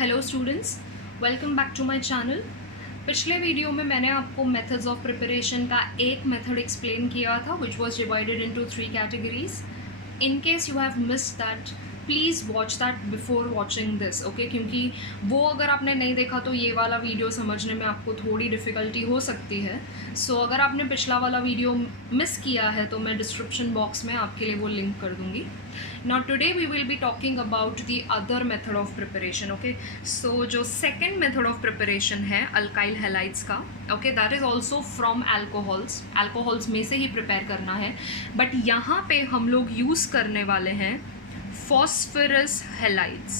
Hello students, welcome back to my channel. पिछले video में मैंने आपको मेथड्स ऑफ प्रिपरेशन का एक मेथड एक्सप्लेन किया था which was divided into 3 categories. In case you have missed that, please watch that before watching this, okay, क्योंकि वो अगर आपने नहीं देखा तो ये वाला वीडियो समझने में आपको थोड़ी डिफ़िकल्टी हो सकती है। सो अगर आपने पिछला वाला वीडियो मिस किया है तो मैं डिस्क्रिप्शन बॉक्स में आपके लिए वो लिंक कर दूँगी। Now today we will be talking about the other method of preparation, okay? So जो second method of preparation है alkyl halides का, okay, that is also from alcohols में से ही prepare करना है, but यहाँ पे हम लोग use करने वाले हैं phosphorus halides,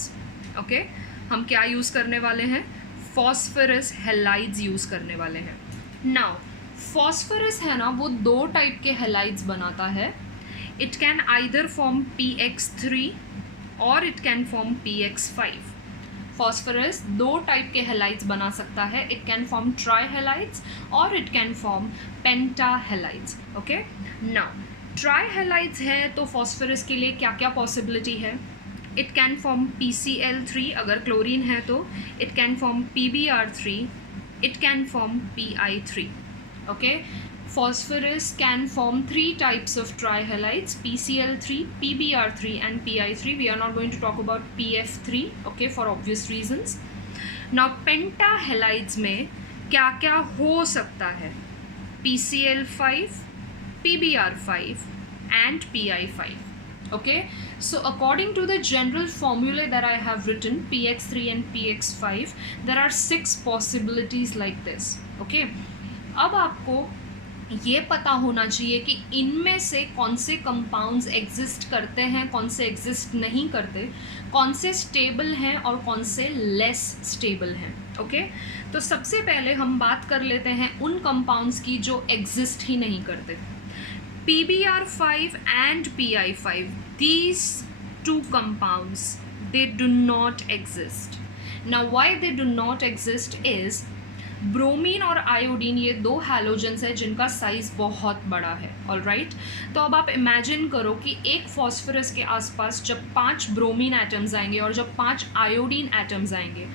okay? हम क्या use करने वाले हैं? phosphorus halides use करने वाले हैं। Now phosphorus है ना, वो दो टाइप के halides बनाता है। It can either form PX3 or it can form PX5. Phosphorus दो टाइप के halides बना सकता है. It can form trihalides or it can form pentahalides. Okay? Now, trihalides है तो phosphorus के लिए क्या क्या possibility है? It can form PCl3 अगर क्लोरीन है तो. It can form PBr3. It can form PI3. Okay? Phosphorus can form three types of trihalides: PCl3, PBr3 and PI3. We are not going to talk about PF3, okay, for obvious reasons. Now pentahalides में क्या क्या हो सकता है? PCl5, PBr5 and PI5. Okay, so according to the general formula that I have written, PX3 and PX5, there are 6 possibilities like this. Okay, अब आपको ये पता होना चाहिए कि इनमें से कौन से कंपाउंड्स एग्जिस्ट करते हैं, कौन से एग्जिस्ट नहीं करते, कौन से स्टेबल हैं और कौन से लेस स्टेबल हैं। ओके, तो सबसे पहले हम बात कर लेते हैं उन कंपाउंड्स की जो एग्जिस्ट ही नहीं करते। PBr5 and PI5, these two compounds, they do not exist. Now why they do not exist is bromine और आयोडीन ये दो हैलोजेंस है जिनका साइज़ बहुत बड़ा है। ऑलराइट, तो अब आप इमेजिन करो कि एक फॉस्फोरस के आसपास जब 5 ब्रोमीन एटम्स आएंगे और जब 5 आयोडीन एटम्स आएंगे,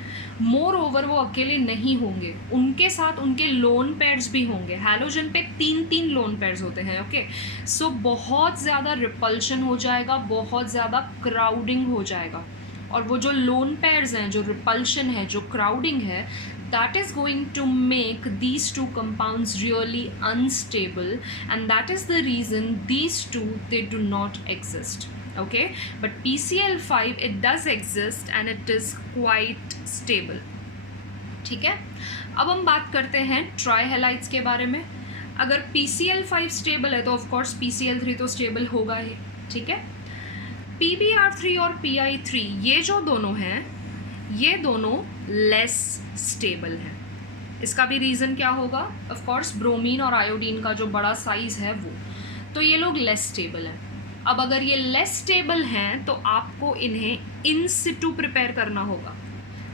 मोर ओवर वो अकेले नहीं होंगे, उनके साथ उनके लोन पेयर्स भी होंगे। हैलोजन पे 3-3 लोन पेयर्स होते हैं। ओके, सो बहुत ज़्यादा रिपल्शन हो जाएगा, बहुत ज़्यादा क्राउडिंग हो जाएगा, और वो जो लोन पेयर्स हैं, जो रिपल्शन है, जो क्राउडिंग है, that is going to make these two compounds really unstable, and that is the reason these two, they do not exist. Okay, but PCl5, it does exist and it is quite stable. ठीक है, अब हम बात करते हैं ट्राइहैलाइड्स के बारे में। अगर PCl5 स्टेबल है तो ऑफ कोर्स PCl3 तो स्टेबल होगा ही। ठीक है, PBr3 और PI3 ये जो दोनों हैं, ये दोनों लेस स्टेबल हैं। इसका भी रीज़न क्या होगा? ऑफ कोर्स ब्रोमीन और आयोडीन का जो बड़ा साइज़ है वो, तो ये लोग लेस स्टेबल हैं। अब अगर ये लेस स्टेबल हैं तो आपको इन्हें इन सिटू प्रिपेयर करना होगा।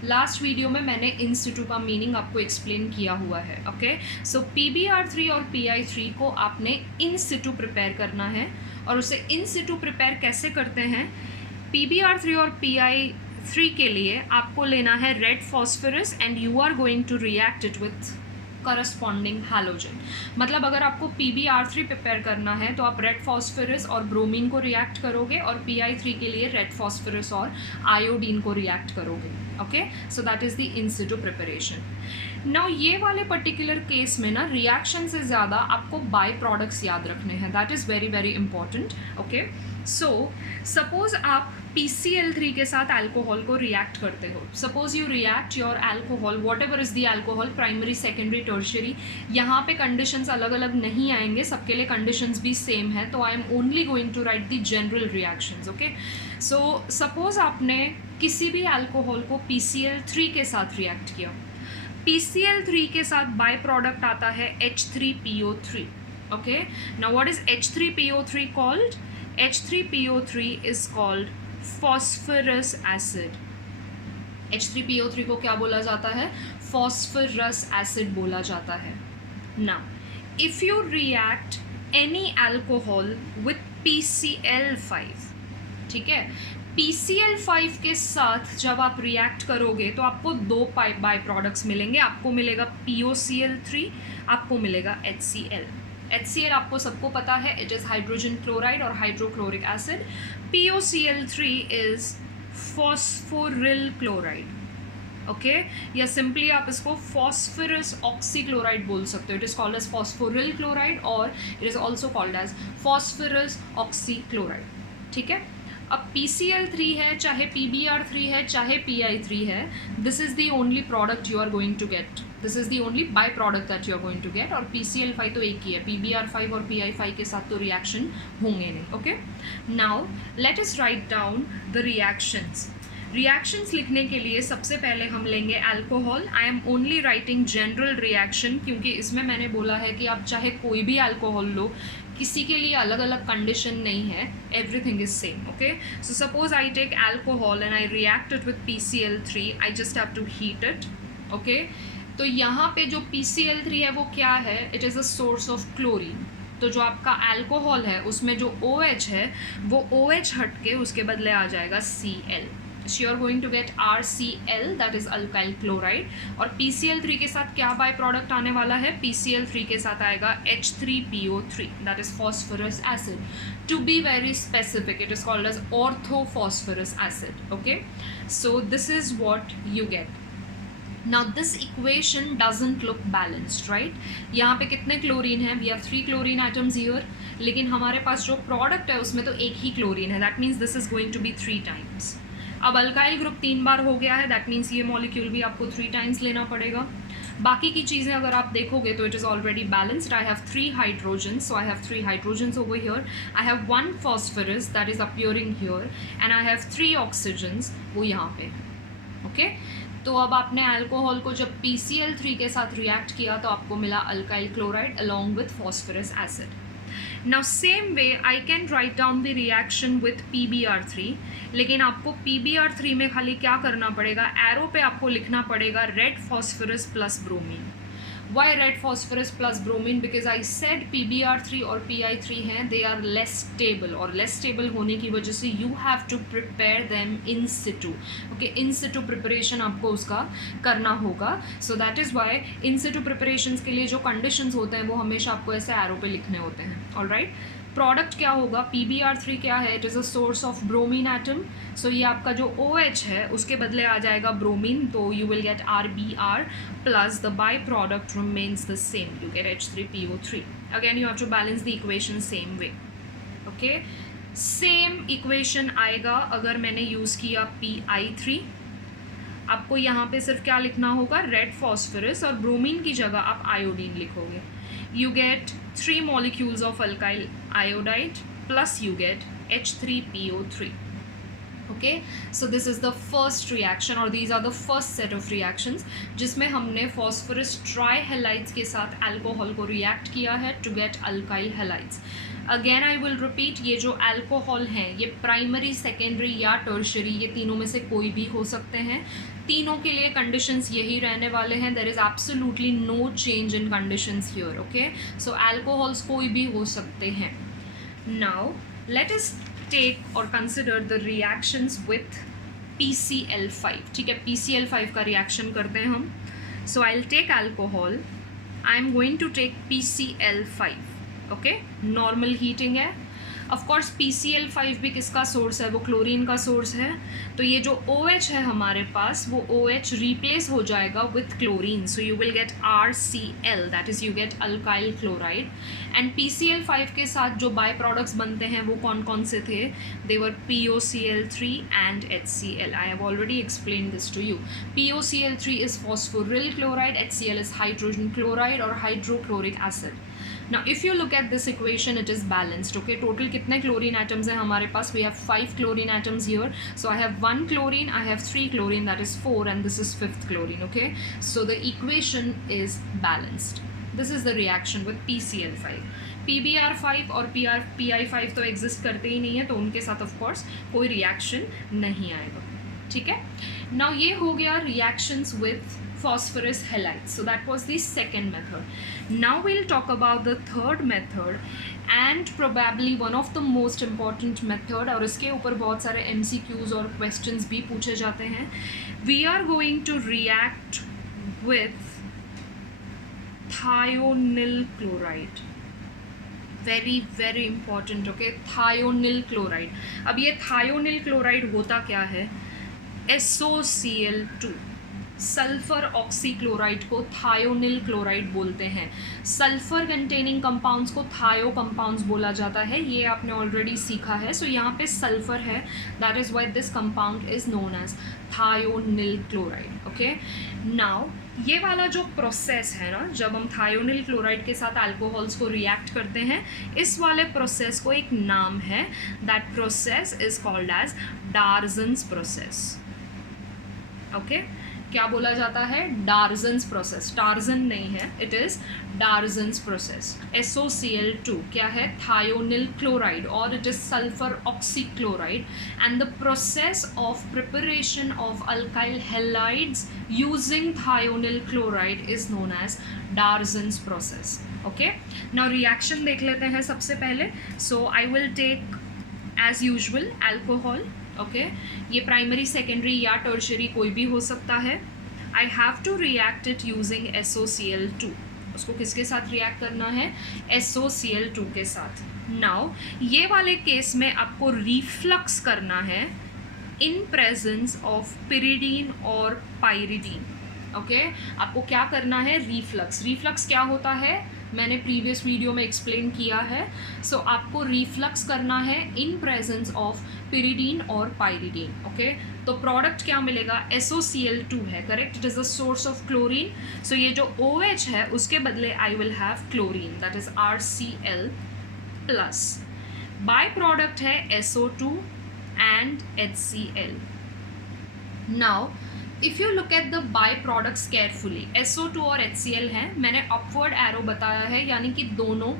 लास्ट वीडियो में मैंने इन सिटू का मीनिंग आपको एक्सप्लेन किया हुआ है। ओके, सो PBr3 और PI3 को आपने इन सिटू प्रिपेयर करना है, और उसे इन सिटू प्रिपेयर कैसे करते हैं? PBr3 और PI3 के लिए आपको लेना है red phosphorus and you are going to react it with corresponding halogen. मतलब अगर आपको PBr3 प्रिपेयर करना है तो आप रेड फॉस्फोरस और ब्रोमीन को रिएक्ट करोगे, और PI3 के लिए रेड फॉस्फोरस और आयोडीन को रिएक्ट करोगे। Okay, so that is the in situ preparation. Now ये वाले पर्टिकुलर केस में ना रिएक्शन से ज़्यादा आपको बाय प्रोडक्ट्स याद रखने हैं, that is very very important. Okay, so suppose आप PCl3 के साथ अल्कोहल को रिएक्ट करते हो। Suppose you react your alcohol, what ever is the alcohol, primary, secondary, tertiary, यहाँ पे कंडीशंस अलग अलग नहीं आएंगे, सबके लिए कंडीशंस भी सेम है, तो I am only going to write the general reactions. Okay, so suppose आपने किसी भी अल्कोहल को PCl3 के साथ रिएक्ट किया, PCl3 के साथ बाय प्रोडक्ट आता है H3PO3। Okay, now what is H3PO3 called? H3PO3 is called phosphorus acid. H3PO3 को क्या बोला जाता है? phosphorus acid बोला जाता है। Now, if you react any alcohol with PCl5, ठीक है, PCl5 के साथ जब आप रिएक्ट करोगे तो आपको दो बाई प्रोडक्ट्स मिलेंगे. आपको मिलेगा POCl3, आपको मिलेगा HCl. HCl आपको सबको पता है, इट इज़ हाइड्रोजन क्लोराइड और hydrochloric acid. POCl3 is phosphoryl chloride. Okay, या सिंपली आप इसको फॉस्फरस ऑक्सीक्लोराइड बोल सकते हो. It is called as phosphoryl chloride और it is also called as phosphorus oxychloride. ठीक है. अब PCl3 है, चाहे PBr3 है, चाहे PI3 है, this is the only product you are going to get. This is the only by product that you are going to get. और PCl5 तो एक ही है. PBr5 और PI5 के साथ तो रिएक्शन होंगे नहीं. Okay, now let us write down the reactions. Reactions लिखने के लिए सबसे पहले हम लेंगे alcohol. I am only writing general reaction, क्योंकि इसमें मैंने बोला है कि आप चाहे कोई भी अल्कोहल लो, किसी के लिए अलग अलग कंडीशन नहीं है, everything is same. Okay, so suppose I take alcohol and I react it with PCl3, I just have to heat it. Okay, तो यहाँ पे जो PCl3 है वो क्या है? It is a source of chlorine. तो जो आपका अल्कोहल है उसमें जो OH है वो OH हट के उसके बदले आ जाएगा Cl. So you are going to get RCl, that is alkyl chloride. और PCl3 के साथ क्या बाय प्रोडक्ट आने वाला है? PCl3 के साथ आएगा H3PO3, that is phosphorus acid. To be very specific, it is called as orthophosphorus acid. Okay, so this is what you get. Now this equation doesn't look balanced, right? यहाँ पे कितने chlorine हैं? We have 3 chlorine atoms here. लेकिन हमारे पास जो product है उसमें तो एक ही क्लोरीन है. That means this is going to be 3 times. अब अल्काइल ग्रुप 3 बार हो गया है, दैट मीन्स ये मॉलिक्यूल भी आपको 3 टाइम्स लेना पड़ेगा. बाकी की चीज़ें अगर आप देखोगे तो it is already balanced. I have 3 hydrogens, so I have 3 hydrogens over here. I have 1 phosphorus that is appearing here and I have 3 oxygens, वो यहाँ पे. ओके, तो अब आपने अल्कोहल को जब PCl3 के साथ रिएक्ट किया तो आपको मिला alkyl chloride along with phosphorus acid. Now same way I can write down the reaction with PBr3, लेकिन आपको PBr3 में खाली क्या करना पड़ेगा? एरो पे आपको लिखना पड़ेगा red phosphorus plus bromine. Why red phosphorus plus bromine? Because I said PBr3 और PI3 हैं, they are less stable, और less stable होने की वजह से you have to prepare them in situ. Okay, in situ preparation आपको उसका करना होगा. So that is why in situ preparations के लिए जो conditions होते हैं वो हमेशा आपको ऐसे arrow पे लिखने होते हैं. All right. प्रोडक्ट क्या होगा? PBr3 क्या है? It is a source of bromine atom. So ये आपका जो OH है उसके बदले आ जाएगा ब्रोमीन, तो you will get RBr plus the by product remains the same, you get H3PO3. Again you have to balance the equation same way. Okay, same equation आएगा अगर मैंने यूज़ किया PI3. आपको यहाँ पे सिर्फ क्या लिखना होगा? रेड फॉस्फरस, और ब्रोमीन की जगह आप आयोडीन लिखोगे. You get 3 molecules of alkyl iodide plus you get H3PO3. Okay, so this is the first reaction, or these are the first set of reactions जिसमें हमने phosphorus trihalides के साथ alcohol को react किया है to get alkyl halides. Again I will repeat, ये जो alcohol हैं ये primary, secondary या tertiary, ये तीनों में से कोई भी हो सकते हैं. तीनों के लिए कंडीशंस यही रहने वाले हैं. There is absolutely no change in conditions here. Okay, so alcohols कोई भी हो सकते हैं. नाउ लेट अस टेक और consider the reactions with PCl5. ठीक है, PCl5 का रिएक्शन करते हैं हम. So I will take alcohol, I am going to take PCl5. Okay, normal heating है. ऑफ कोर्स PCl5 भी किसका सोर्स है? वो क्लोरीन का सोर्स है. तो ये जो OH है हमारे पास, वो OH रिप्लेस हो जाएगा with chlorine. So you will gate RCl, that is you get alkyl chloride. And PCl5 के साथ जो बाय प्रोडक्ट्स बनते हैं वो कौन कौन से थे? They were POCl3 and HCl. I have already explain this to you. POCl3 is phosphoryl chloride, HCl is hydrogen chloride और hydrochloric acid. Now if you look at this equation, it is balanced. Okay, total कितने chlorine atoms हैं हमारे पास? We have 5 chlorine atoms here. So I have 1 chlorine, I have 3 chlorine, that is 4, and this is 5th chlorine. Okay, so the equation is balanced. This is the reaction with PCl5. PBr5 और PI5 तो exist करते ही नहीं है, तो उनके साथ of course कोई reaction नहीं आएगा. ठीक है, now ये हो गया reactions with phosphorus halides. So that was the second method. Now we'll talk about the third method, and probably one of the most important method, और इसके ऊपर बहुत सारे MCQs और क्वेश्चंस भी पूछे जाते हैं. We are going to react with thionyl chloride. Very very important. Okay, thionyl chloride. अब ये थायोनिल क्लोराइड होता क्या है? SOCl2, सल्फर ऑक्सीक्लोराइड को थायोनिल क्लोराइड बोलते हैं. सल्फर कंटेनिंग कंपाउंड्स को थायो कंपाउंड्स बोला जाता है. ये आपने ऑलरेडी सीखा है. सो यहाँ पे सल्फर है, that is why this compound is known as thionyl chloride. Okay, now ये वाला जो प्रोसेस है ना, जब हम थायोनिल क्लोराइड के साथ अल्कोहल्स को रिएक्ट करते हैं, इस वाले प्रोसेस को एक नाम है. That process is called as Darzens process. Okay, क्या बोला जाता है? डार्जन्स प्रोसेस. टार्जन नहीं है, इट इज डार्जन्स प्रोसेस. SOCl2 क्या है? थायोनिल क्लोराइड, और it is sulphur oxychloride. And the process of preparation of alkyl halides using thionyl chloride is known as Darzens process. Okay, now reaction देख लेते हैं सबसे पहले. So I will take as usual alcohol. Okay, ये primary, secondary या tertiary कोई भी हो सकता है. I have to react it using SOCl2. उसको किसके साथ रिएक्ट करना है? SOCl2 के साथ. नाउ ये वाले केस में आपको रिफ्लक्स करना है इन प्रेजेंस ऑफ पिरिडीन और पाइरिडीन. ओके, आपको क्या करना है? रिफ्लक्स. रिफ्लक्स क्या होता है? मैंने प्रीवियस वीडियो में एक्सप्लेन किया है. सो आपको रिफ्लक्स करना है इन प्रेजेंस ऑफ पिरिडीन और पाइरिडीन. ओके, तो प्रोडक्ट क्या मिलेगा? SOCl2 है, correct. It is the source of chlorine. So ये जो OH है उसके बदले I will have chlorine, that is RCl plus. Byproduct है SO2 and HCl. Now if you look at the byproducts carefully, SO2 और HCl हैं. मैंने upward arrow बताया है, यानी कि दोनों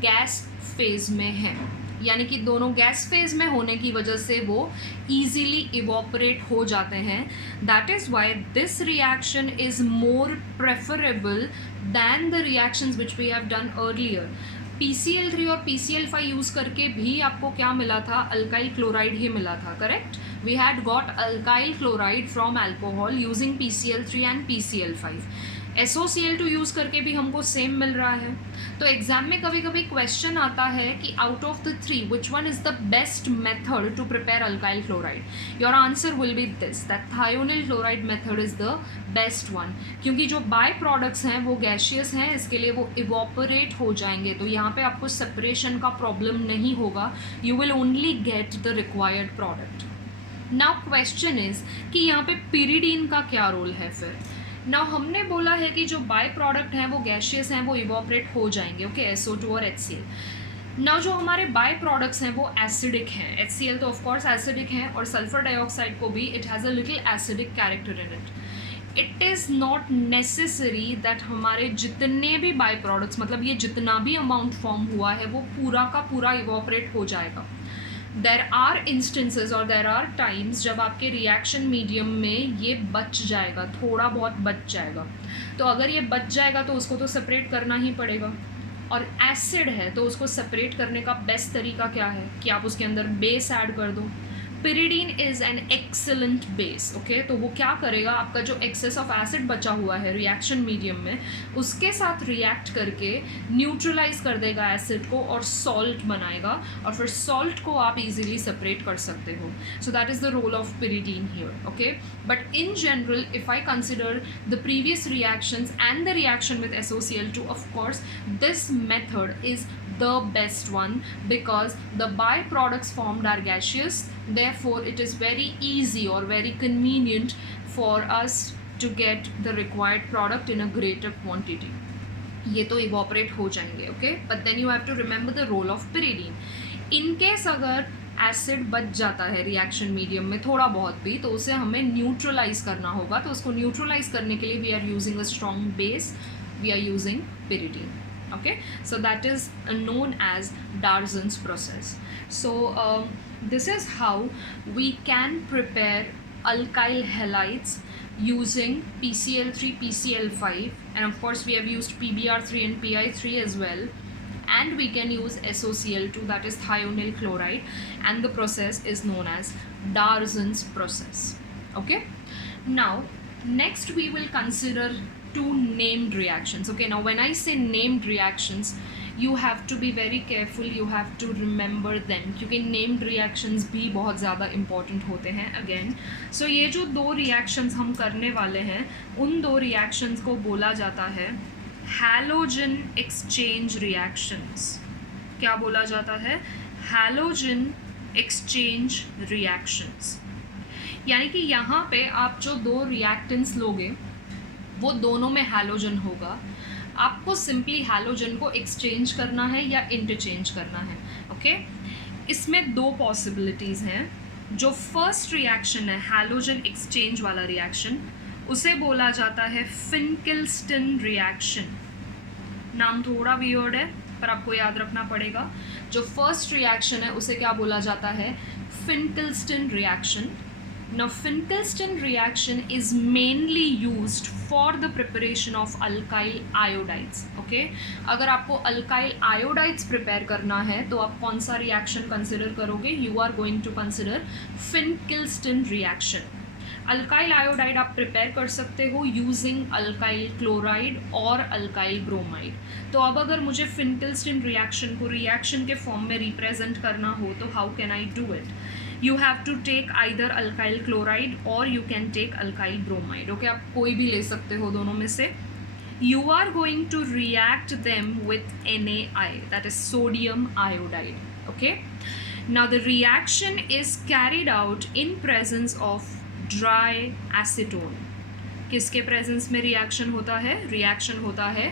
गैस फेज में हैं. यानी कि दोनों गैस फेज में होने की वजह से वो ईजीली इवोपरेट हो जाते हैं. That is why this reaction is more preferable than the reactions which we have done earlier. PCl3 और PCl5 यूज़ करके भी आपको क्या मिला था? अल्काइल क्लोराइड ही मिला था, correct. We had got alkyl chloride from alcohol using PCl3 and PCl5. SOCl2 use करके भी हमको सेम मिल रहा है. तो एग्जाम में कभी कभी क्वेश्चन आता है कि out of the three which one is the best method to prepare alkyl chloride. Your answer will be this, that thionyl chloride method is the best one. क्योंकि जो बाय प्रोडक्ट्स हैं वो गैशियस हैं, इसके लिए वो इवोपरेट हो जाएंगे. तो यहाँ पे आपको सेपरेशन का प्रॉब्लम नहीं होगा. You will only get the required product. Now question is कि यहाँ पे पिरिडीन का क्या रोल है फिर. नाउ हमने बोला है कि जो बाय प्रोडक्ट हैं वो गैशियस हैं, वो इवोपरेट हो जाएंगे. ओके, SO2 और HCl. नाउ जो हमारे बाय प्रोडक्ट्स हैं वो एसिडिक हैं. HCl तो ऑफकोर्स एसिडिक हैं, और सल्फर डाइऑक्साइड को भी it has a little acidic character in it. It is not necessary that हमारे जितने भी बाय प्रोडक्ट्स, मतलब ये जितना भी अमाउंट फॉर्म हुआ है वो पूरा का पूरा इवोपरेट हो जाएगा. देर आर इंस्टेंसेस और देर आर टाइम्स जब आपके रिएक्शन मीडियम में ये बच जाएगा, थोड़ा बहुत बच जाएगा. तो अगर ये बच जाएगा तो उसको तो सेपरेट करना ही पड़ेगा. और एसिड है तो उसको सेपरेट करने का बेस्ट तरीका क्या है कि आप उसके अंदर बेस ऐड कर दो. Pyridine is an excellent base. Okay, तो वो क्या करेगा? आपका जो एक्सेस ऑफ एसिड बचा हुआ है रिएक्शन मीडियम में, उसके साथ रिएक्ट करके न्यूट्रलाइज कर देगा एसिड को और सॉल्ट बनाएगा, और फिर सॉल्ट को आप इजीली सेपरेट कर सकते हो. So that is the role of pyridine here. Okay, but in general if I consider the previous reactions and the reaction with SOCl2, of course this method is the best one because the byproducts formed are gaseous. Therefore it is very easy or very convenient for us to get the required product in a greater quantity. ये तो evaporate हो जाएंगे. Okay, but then you have to remember the role of pyridine. In case अगर acid बच जाता है reaction medium में थोड़ा बहुत भी, तो उसे हमें न्यूट्रलाइज करना होगा. तो उसको न्यूट्रलाइज करने के लिए we are using a strong base, we are using pyridine. Okay, so that is known as Darzon's process. So this is how we can prepare alkyl halides using PCl3, PCl5, and of course we have used PBr3 and PI3 as well. and we can use SOCl2, that is thionyl chloride, and the process is known as Darzon's process. Okay, now next we will consider two named reactions. Okay, now when I say named reactions, you have to be very careful, you have to remember them, क्योंकि named reactions भी बहुत ज़्यादा important होते हैं again. So ये जो दो reactions हम करने वाले हैं, उन दो reactions को बोला जाता है halogen exchange reactions. क्या बोला जाता है? halogen exchange reactions. यानी कि यहाँ पे आप जो दो reactants लोगे वो दोनों में हैलोजन होगा, आपको सिंपली हैलोजन को एक्सचेंज करना है या इंटरचेंज करना है. ओके, इसमें दो पॉसिबिलिटीज़ हैं. जो फर्स्ट रिएक्शन है हैलोजन एक्सचेंज वाला रिएक्शन, उसे बोला जाता है फिनकिल्स्टन रिएक्शन. नाम थोड़ा वियर्ड है पर आपको याद रखना पड़ेगा. जो फर्स्ट रिएक्शन है उसे क्या बोला जाता है? फिनकिल्स्टन reaction. Now Finkelstein reaction is mainly used for the preparation of alkyl iodides. Okay, अगर आपको alkyl iodides prepare करना है तो आप कौन सा reaction consider करोगे? You are going to consider Finkelstein reaction. Alkyl iodide आप प्रिपेयर कर सकते हो यूजिंग अल्काइल क्लोराइड और अल्काइल ब्रोमाइड. तो अब अगर मुझे फिनकिल्स्टन रिएक्शन को रिएक्शन के फॉर्म में रिप्रेजेंट करना हो तो how can I do it? You have to take either alkyl chloride और you can take alkyl bromide. Okay, आप कोई भी ले सकते हो दोनों में से. You are going to react them with NaI, that is sodium iodide. Okay, now the reaction is carried out in presence of dry acetone. किसके प्रेजेंस में रिएक्शन होता है? रिएक्शन होता है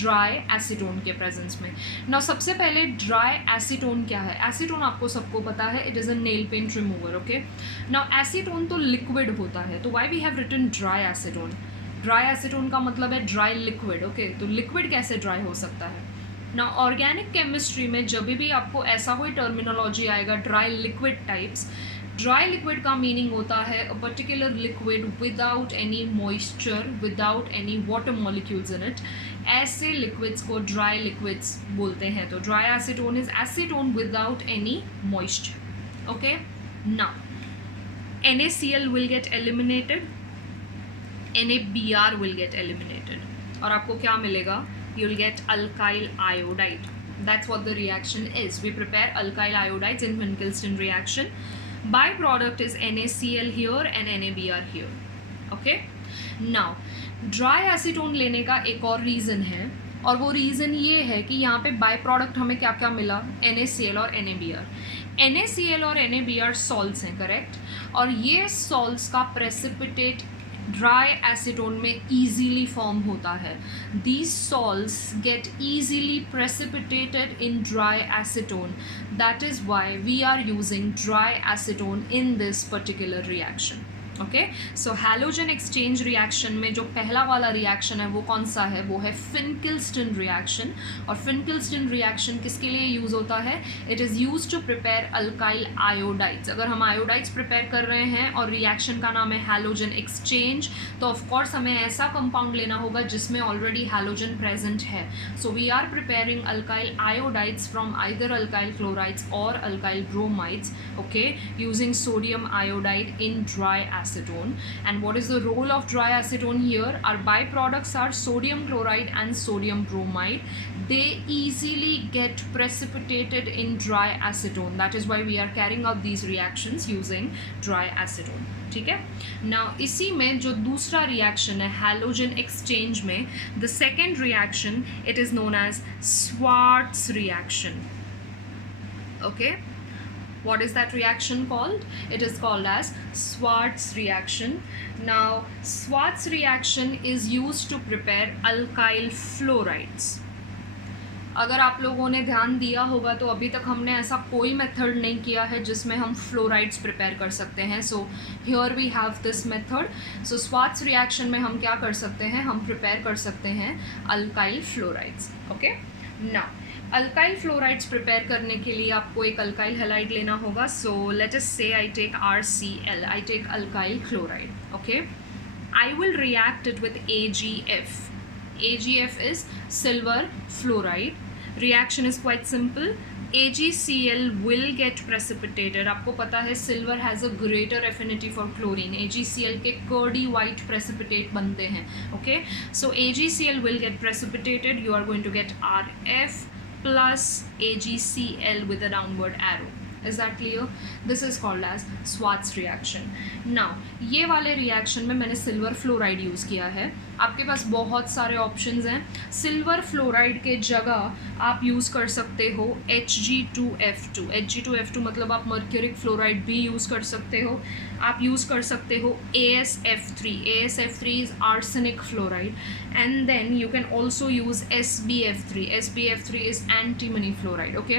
ड्राई एसीटोन के प्रेजेंस में. ना सबसे पहले ड्राई एसीटोन क्या है? एसीटोन आपको सबको पता है, it is a nail paint remover. Okay, ना एसीटोन तो लिक्विड होता है, तो why we have written dry acetone? Dry acetone का मतलब है ड्राई लिक्विड. ओके, तो लिक्विड कैसे ड्राई हो सकता है? ना ऑर्गेनिक केमिस्ट्री में जब भी आपको ऐसा कोई टर्मिनोलॉजी आएगा dry liquid types, dry liquid का मीनिंग होता है a particular liquid without any moisture, without any water molecules in it. ऐसे लिक्विड्स को ड्राई लिक्विड्स बोलते हैं. तो dry acetone is acetone without any moisture. Okay, now NaCl will get eliminated, NaBr will get eliminated और आपको क्या मिलेगा? You will gate alkyl iodide. That's what the reaction is. We prepare alkyl iodides in Finkelstein reaction. Byproduct is NaCl here and NaBr here. Okay. Now, dry acetone लेने का एक और reason है और वो रीज़न ये है कि यहाँ पे बाई प्रोडक्ट हमें क्या क्या मिला? NaCl और NaBr. NaCl और NaBr सॉल्ट्स हैं, करेक्ट? और ये सॉल्ट्स का प्रेसिपिटेट ड्राई एसीटोन में ईजीली फॉर्म होता है. These salts get easily precipitated in dry acetone. That is why we are using dry acetone in this particular reaction. Okay, so halogen exchange reaction में जो पहला वाला reaction है वो कौन सा है? वो है फिनकिल्स्टन रिएक्शन. और फिनकिल्स्टन रिएक्शन किसके लिए यूज़ होता है? It is use to prepare alkyl iodides. अगर हम आयोडाइड्स प्रिपेयर कर रहे हैं और रिएक्शन का नाम है हैलोजन एक्सचेंज, तो ऑफकोर्स हमें ऐसा कंपाउंड लेना होगा जिसमें ऑलरेडी हैलोजन प्रेजेंट है. So we are preparing alkyl iodides from either alkyl chlorides और alkyl bromides. Okay, using sodium iodide in dry acetone. And what is the role of dry acetone here? Our byproducts are sodium chloride and sodium bromide. They easily get precipitated in dry acetone. That is why we are carrying out these reactions using dry acetone. ठीक है. Now इसी में जो दूसरा reaction है halogen exchange में, the second reaction, it is known as Schwarz reaction. Okay. What is that reaction called? It is called as Schwarz reaction. Now, Schwarz reaction is used to prepare alkyl fluorides. अगर आप लोगों ने ध्यान दिया होगा तो अभी तक हमने ऐसा कोई मेथड नहीं किया है जिसमें हम फ्लोराइड्स प्रिपेयर कर सकते हैं. So here we have this method. So Schwarz reaction में हम क्या कर सकते हैं? हम प्रिपेयर कर सकते हैं alkyl fluorides. Okay, now alkyl fluorides prepare करने के लिए आपको एक अल्काइल हैलाइड लेना होगा. सो let us say I take RCl, I take alkyl chloride. Okay, I will react it with AgF. AgF is silver fluoride. Reaction is quite simple. AgCl will get precipitated. आपको पता है silver has a greater affinity for chlorine. AgCl के curdy white precipitate बनते हैं. Okay, so AgCl will get precipitated. You are going to get RF plus AgCl with a downward arrow. Is that clear? This is called as Schwarz reaction. Now ये वाले reaction में मैंने silver fluoride use किया है. आपके पास बहुत सारे options हैं. सिल्वर फ्लोराइड के जगह आप यूज़ कर सकते हो Hg2F2. Hg2F2 मतलब आप मर्क्यूरिक फ्लोराइड भी यूज़ कर सकते हो. आप यूज़ कर सकते हो AsF3. AsF3 is arsenic fluoride. And then you can also use SbF3. SbF3 is antimony fluoride. Okay,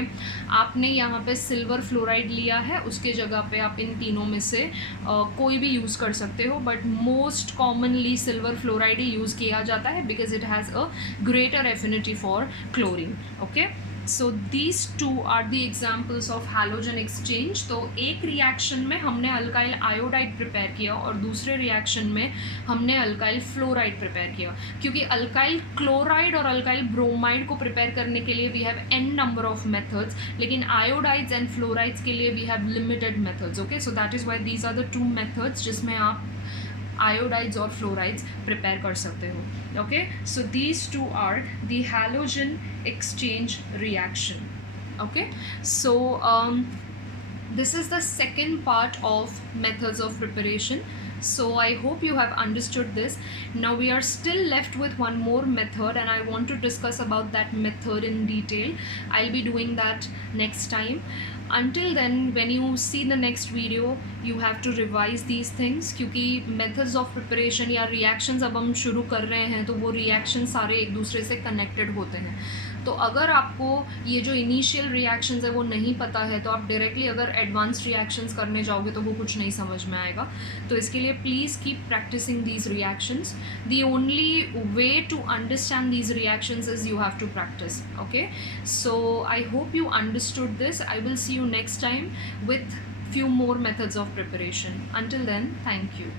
आपने यहाँ पे सिल्वर फ्लोराइड लिया है, उसके जगह पे आप इन तीनों में से कोई भी यूज़ कर सकते हो, but most commonly silver fluoride ही यूज़ किया जाता है because it has a greater affinity for chlorine. Okay, so these two are the examples of halogen exchange. तो एक रिएक्शन में हमने अल्काइल आयोडाइड प्रिपेयर किया और दूसरे रिएक्शन में हमने अल्काइल फ्लोराइड प्रिपेयर किया. क्योंकि अल्काइल क्लोराइड और अल्काइल ब्रोमाइड को प्रिपेयर करने के लिए we have n number of methods, लेकिन आयोडाइड्स एंड फ्लोराइड्स के लिए we have limited methods. Okay, so that is why these are the two methods जिसमें आप आयोडाइड्स और फ्लोराइड्स प्रिपेयर कर सकते हो. Okay, so these two are the halogen exchange reaction. Okay, so this is the second part of methods of preparation. So I hope you have understood this. Now we are still left with one more method and I want to discuss about that method in detail. I'll be doing that next time. Until then, when you see the next video, you have to revise these things क्योंकि methods of preparation या reactions अब हम शुरू कर रहे हैं तो वो reactions सारे एक दूसरे से connected होते हैं. तो अगर आपको ये जो इनिशियल रिएक्शंस है वो नहीं पता है तो आप डायरेक्टली अगर एडवांस रिएक्शंस करने जाओगे तो वो कुछ नहीं समझ में आएगा. तो इसके लिए please keep practising these reactions. The only way to understand these reactions is you have to practise. Okay, so I hope you understood this. I will see you next time with few more methods of preparation. Until then, thank you.